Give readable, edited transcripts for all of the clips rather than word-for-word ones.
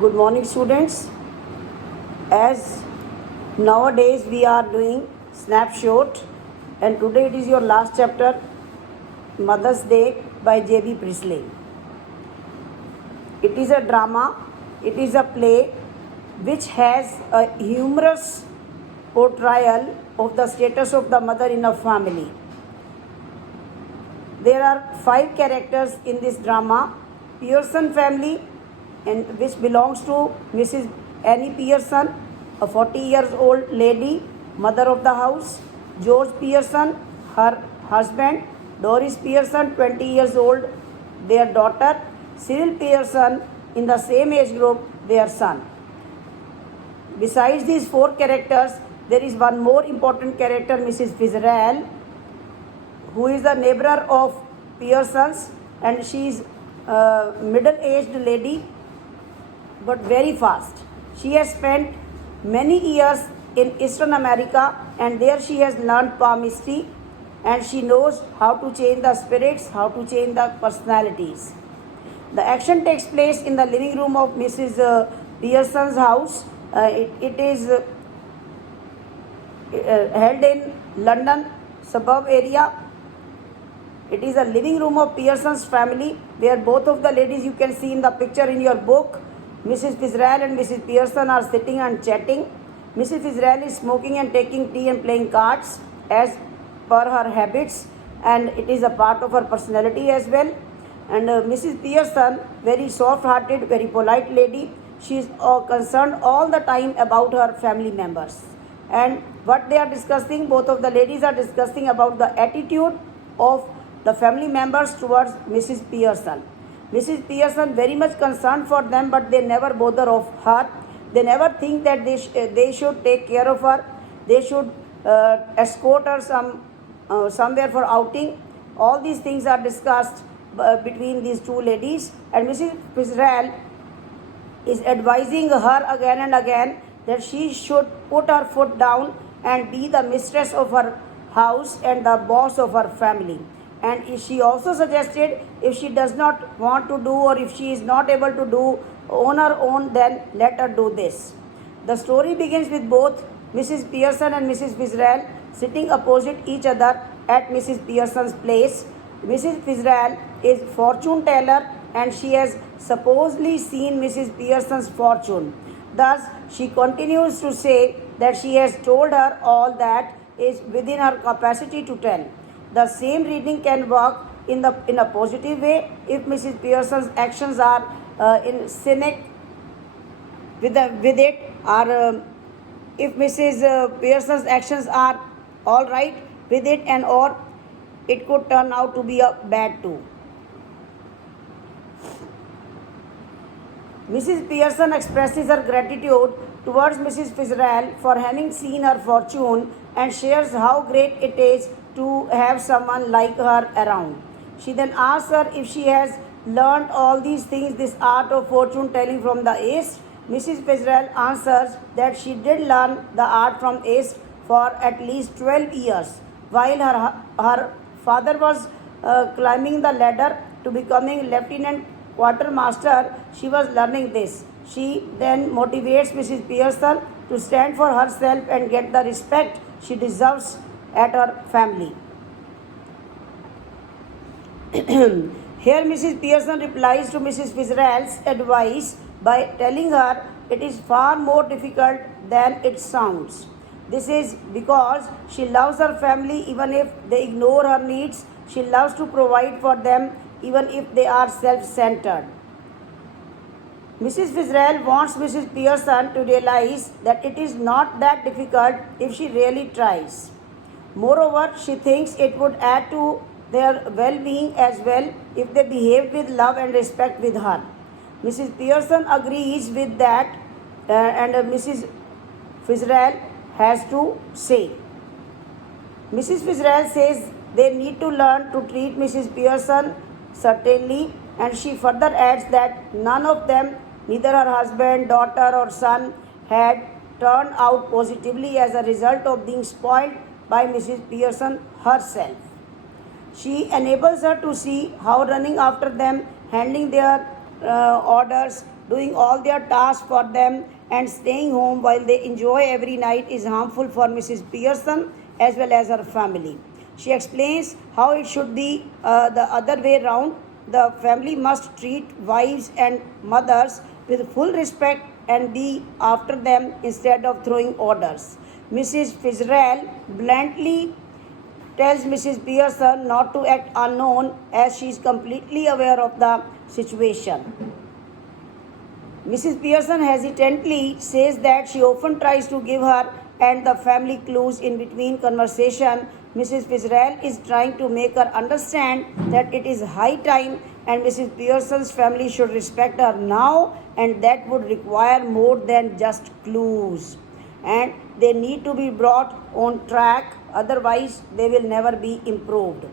Good morning, students. As nowadays we are doing snapshot, and today it is your last chapter, Mother's Day by J.B. Priestley. It is a drama, it is a play which has a humorous portrayal of the status of the mother in a family. There are 5 characters in this drama. Pearson family, and which belongs to Mrs. Annie Pearson, a 40-year-old lady, mother of the house. George Pearson, her husband. Doris Pearson, 20 years old, their daughter. Cyril Pearson, in the same age group, their son. Besides these 4 characters, there is one more important character, Mrs. Fitzgerald, who is the neighbor of Pearsons, and she is a middle-aged lady, but very fast. She has spent many years in Eastern America, and there she has learned palmistry, and she knows how to change the spirits, how to change the personalities. The action takes place in the living room of Mrs. Pearson's house. It is held in London suburb area. It is a living room of Pearson's family, where both of the ladies you can see in the picture in your book. Mrs. Fitzgerald and Mrs. Pearson are sitting and chatting. Mrs. Fitzgerald is smoking and taking tea and playing cards as per her habits, and it is a part of her personality as well. And Mrs. Pearson, very soft-hearted, very polite lady, she is concerned all the time about her family members. And what they are discussing, both of the ladies are discussing about the attitude of the family members towards Mrs. Pearson. Mrs. Pearson very much concerned for them, but they never bother of her. They never think that they should take care of her. They should escort her somewhere for outing. All these things are discussed between these 2 ladies, and Mrs. Fitzgerald is advising her again and again that she should put her foot down and be the mistress of her house and the boss of her family. And she also suggested, if she does not want to do, or if she is not able to do on her own, then let her do this. The story begins with both Mrs. Pearson and Mrs. Fitzgerald sitting opposite each other at Mrs. Pearson's place. Mrs. Fitzgerald is fortune teller, and she has supposedly seen Mrs. Pearson's fortune. Thus, she continues to say that she has told her all that is within her capacity to tell. The same reading can work in a positive way if Mrs. Pearson's actions are in sync with it, or if Mrs. Pearson's actions are all right with it, and or it could turn out to be a bad too. Mrs. Pearson expresses her gratitude towards Mrs. Fitzgerald for having seen her fortune, and shares how great it is to have someone like her around. She then asks her if she has learned all these things, this art of fortune telling, from the East. Mrs. Fitzgerald answers that she did learn the art from East for at least 12 years. While her father was climbing the ladder to becoming lieutenant quartermaster, she was learning this. She then motivates Mrs. Pearson to stand for herself and get the respect she deserves at her family. Here Mrs. Pearson replies to Mrs. Fitzgerald's advice by telling her it is far more difficult than it sounds. This is because she loves her family even if they ignore her needs. She loves to provide for them even if they are self-centered. Mrs. Fitzgerald wants Mrs. Pearson to realize that it is not that difficult if she really tries. Moreover, she thinks it would add to their well-being as well if they behaved with love and respect with her. Mrs. Pearson agrees with that, and Mrs. Fitzgerald has to say. Mrs. Fitzgerald says they need to learn to treat Mrs. Pearson certainly, and she further adds that none of them, neither her husband, daughter or son, had turned out positively as a result of being spoiled by Mrs. Pearson herself. She enables her to see how running after them, handling their orders, doing all their tasks for them and staying home while they enjoy every night is harmful for Mrs. Pearson as well as her family. She explains how it should be the other way round. The family must treat wives and mothers with full respect and be after them instead of throwing orders. Mrs. Fitzgerald bluntly tells Mrs. Pearson not to act unknown as she is completely aware of the situation. Mrs. Pearson hesitantly says that she often tries to give her and the family clues in between conversation. Mrs. Fitzgerald is trying to make her understand that it is high time and Mrs. Pearson's family should respect her now, and that would require more than just clues. And they need to be brought on track, otherwise, they will never be improved.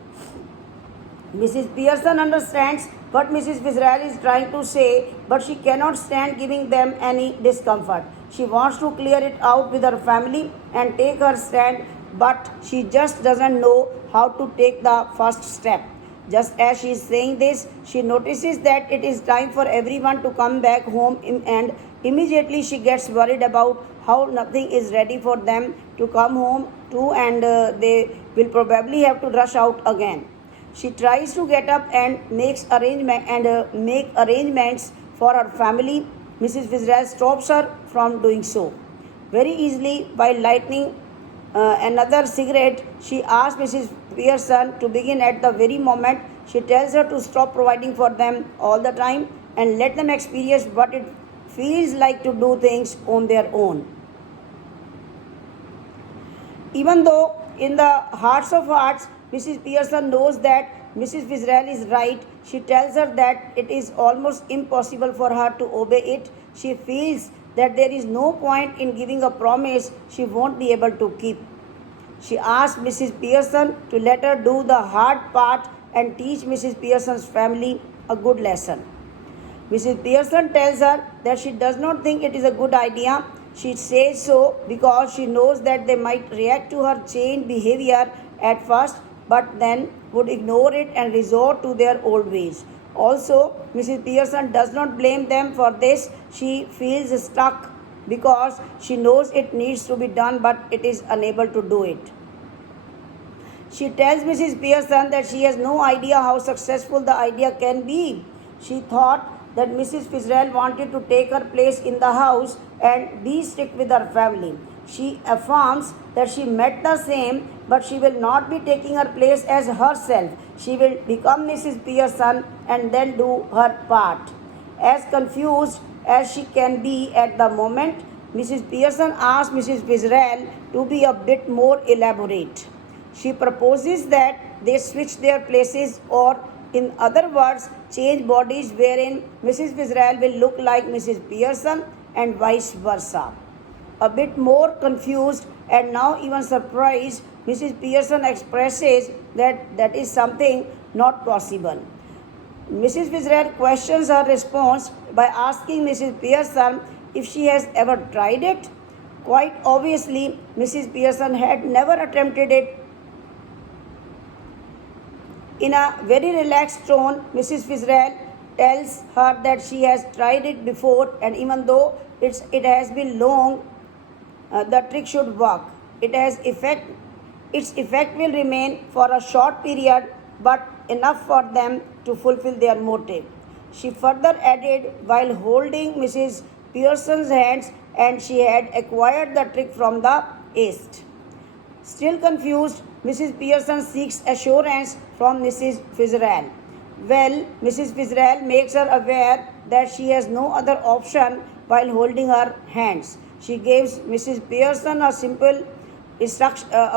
Mrs. Pearson understands what Mrs. Fitzgerald is trying to say, but she cannot stand giving them any discomfort. She wants to clear it out with her family and take her stand, but she just doesn't know how to take the first step. Just as she is saying this, she notices that it is time for everyone to come back home, and immediately she gets worried about how nothing is ready for them to come home to, and they will probably have to rush out again. She tries to get up and make arrangements for her family. Mrs. Fitzgerald stops her from doing so. Very easily, while lighting another cigarette, she asks Mrs. Pearson to begin at the very moment. She tells her to stop providing for them all the time and let them experience what it feels like to do things on their own. Even though in the hearts of hearts, Mrs. Pearson knows that Mrs. Fitzgerald is right, she tells her that it is almost impossible for her to obey it. She feels that there is no point in giving a promise she won't be able to keep. She asks Mrs. Pearson to let her do the hard part and teach Mrs. Pearson's family a good lesson. Mrs. Pearson tells her that she does not think it is a good idea. She says so because she knows that they might react to her changed behavior at first, but then would ignore it and resort to their old ways. Also, Mrs. Pearson does not blame them for this. She feels stuck because she knows it needs to be done, but it is unable to do it. She tells Mrs. Pearson that she has no idea how successful the idea can be. She thought that Mrs. Fitzgerald wanted to take her place in the house and be strict with her family. She affirms that she meant the same, but she will not be taking her place as herself. She will become Mrs. Pearson and then do her part. As confused as she can be at the moment, Mrs. Pearson asks Mrs. Fitzgerald to be a bit more elaborate. She proposes that they switch their places, or in other words, change bodies wherein Mrs. Fitzgerald will look like Mrs. Pearson and vice versa. A bit more confused and now even surprised, Mrs. Pearson expresses that is something not possible. Mrs. Fitzgerald questions her response by asking Mrs. Pearson if she has ever tried it. Quite obviously, Mrs. Pearson had never attempted it. In a very relaxed tone, Mrs. Fitzgerald tells her that she has tried it before, and even though it has been long, the trick should work. Its effect will remain for a short period, but enough for them to fulfill their motive. She further added while holding Mrs. Pearson's hands, and she had acquired the trick from the East. Still confused, Mrs. Pearson seeks assurance from Mrs. Fitzgerald. Well, Mrs. Fitzgerald makes her aware that she has no other option while holding her hands. She gives Mrs. Pearson a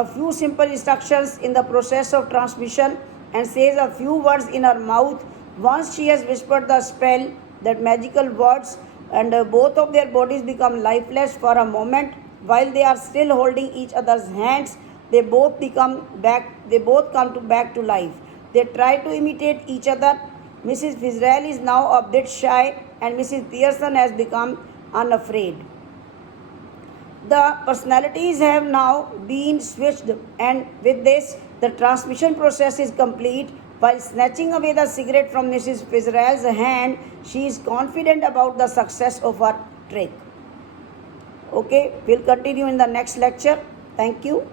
few simple instructions in the process of transmission and says a few words in her mouth. Once she has whispered the spell, that magical words, and both of their bodies become lifeless for a moment. While they are still holding each other's hands, they both come back to life. They try to imitate each other. Mrs. Fitzgerald is now a bit shy, and Mrs. Pearson has become unafraid. The personalities have now been switched, and with this, the transmission process is complete. While snatching away the cigarette from Mrs. Fitzgerald's hand, she is confident about the success of her trick. Okay, we'll continue in the next lecture. Thank you.